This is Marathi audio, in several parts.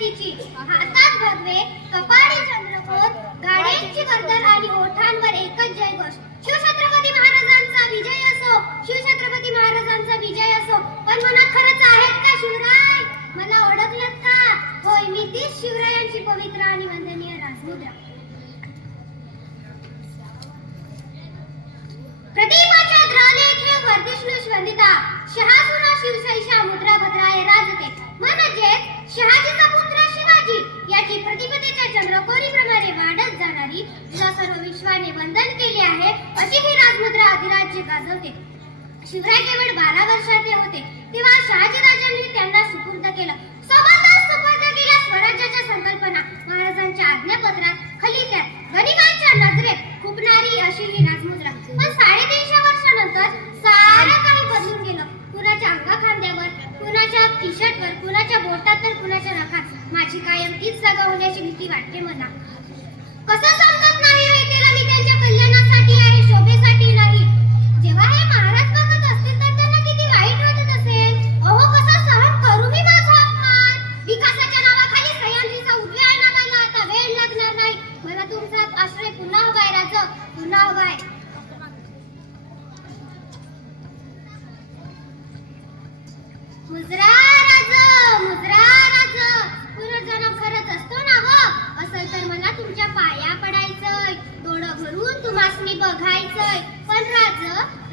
तिची हातात भगवे कपाळी चंद्रकोर गाड्यांची गर्दन आणि ओठांवर एकच जयघोष. शिवछत्रपती महाराजांचा विजय असो शिवछत्रपती महाराजांचा विजय असो पण मनात खरंच आहेत का शिवराय? मला ओळखलत का? होय मी तीच शिवरायांची पवित्र आणि वंदनीय राजमुद्रा. प्रदीपाच्या द्रलेखे वर्धिष्णू वंदिता शहासुना शिवसैषा मुद्रा भद्रा जाणारी तुला सर्व विश्वाने वंदन केले आहे. अशी ही राजमुद्रा अधिराज्य गाजवते. शिवराय केवळ बारा वर्षाचे होते. तेव्हा शहाजी राजांनी त्यांना सुपूर्द केलं. सोबतच सुपूर्द केल्या स्वराज्याच्या संकल्पना. महाराजांच्या आज्ञापत्रात खलित्यात गणिकांच्या नजरेत खुपणारी अशी ही राजमुद्रा. पण साडेतीनशे वर्षानंतर सारं काही बदलून गेलं. कुणाच्या अंगा खांद्यावर कुणाच्या टी शर्टवर कुणाच्या बोटात तर कुणाच्या नखात. माझी कायम तीच जागा होण्याची भीती वाटते मला. कसं मुजरा राज मुजरा राज. पुनर्जन्म खरंच असतो ना हो असं तर मला तुमच्या पाया पडायचंय. डोळं भरून तुम्हासनी बघायचंय. पण राज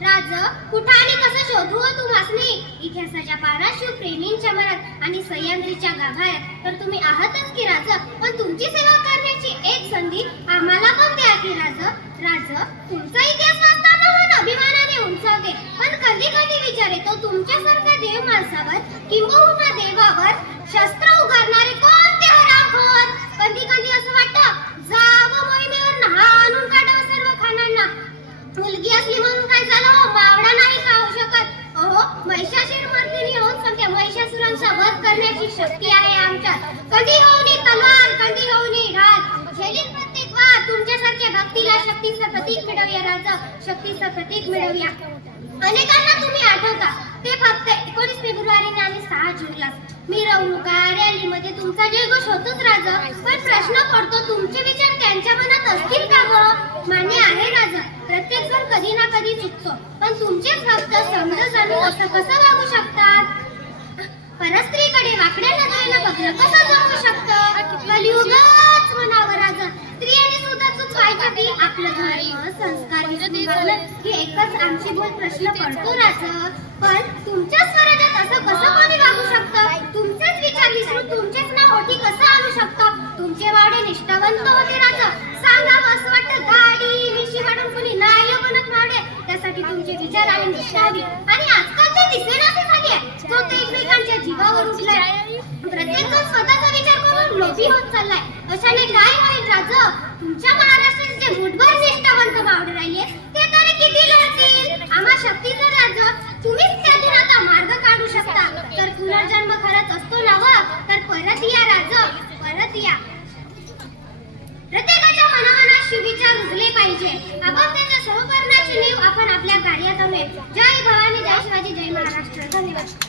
राज कुठं आणि कसं शोधू हो तुम्हासनी इतिहासाच्या पाराशिव प्रेमींच्या मनात आणि सह्याद्रीच्या गाभाऱ्यात. तर तुम्ही आहातच की राज? पण तुमची सेवा करण्याची एक संधी आम्हाला पण द्या की राज. राज तुमचा इतिहास वाचताना मन अभिमानाने उंचावते. पण कधी कधी विचार येतो तुमच्यासारख्या माणसावर किंबहुना देवावर शस्त्र उगारणारे कोणते हरामखोर कधी कधी असं वाटतं जावं मोहिमेवर नहा आणून काढावं सर्व खानांना मुलगी असली म्हणून काय झालं हो? मावडा नाही खाऊ शकत. अहो महिषाशीर मर्दिनी होऊन सांगते महिषासुरांचा वध करण्याची शक्ती आहे आमच्यात. कधी होऊनी तलवार कधी होऊ नये ढाल झेलील प्रत्येक वार तुमच्यासारख्या भक्तीला शक्तीचं प्रतीक मिळवूया राजा. शक्तीचं प्रतीक मिळवूया. अनेकांना तुम्ही आठवता. आणि सहा जूनला मिरवणुका रॅलीमध्ये तुमचा जयघोष होतोच राजा. पण प्रश्न पडतो तुमचे विचार त्यांच्या मनात असतील का ग? मान्य आहे राजा. प्रत्येक जण कधी ना कधी चुकतो. पण तुमचे भक्त समज जाणून असं कसं वागू शकतात? परस्त्रीकडे वाकड्या नजरेनं बघणं कसं आपलं धर्म संस्कार विसरून हे एकच आमची बोल प्रश्न पडतो राजा. पण तुमच्या स्वराज्यात असं कसं कोणी वागू शकतं? तुमचेच विचार विसरून तुमचेच नाव ओठी कसं आणू शकतं? तुमचे वाडे निष्ठावंत होते राजा. सांगा असं वाटतं गाडी मिशी वाढून कुणी नाही बनत वाडे. त्यासाठी तुमचे विचार आणि निष्ठा हवी. आणि आजकाल ते दिसेनासे झाली तो ते एकमेकांच्या जीवावर उठलाय. प्रत्येक स्वतःचा विचार करून लोभी होत चाललाय. अशाने काय होईल राजा. तुमच्या महाराज जे मुठभर निष्ठावंत बावडे राहिले. ते तरी किती लढतील आम्हा शक्तीचा राजा. तुम्हीच त्यातून आता मार्ग काढू शकता. तर पुनर्जन्म खरंच असतो ना व? तर परत या राजा. परत या. प्रत्येकाच्या मनामनात शिवविचार रुजले पाहिजे. आपण त्याच्या सहकरणाची नीव आपण आपल्या कार्यात आणूया जय भवानी जय शिवाजी जय महाराष्ट्र. धन्यवाद.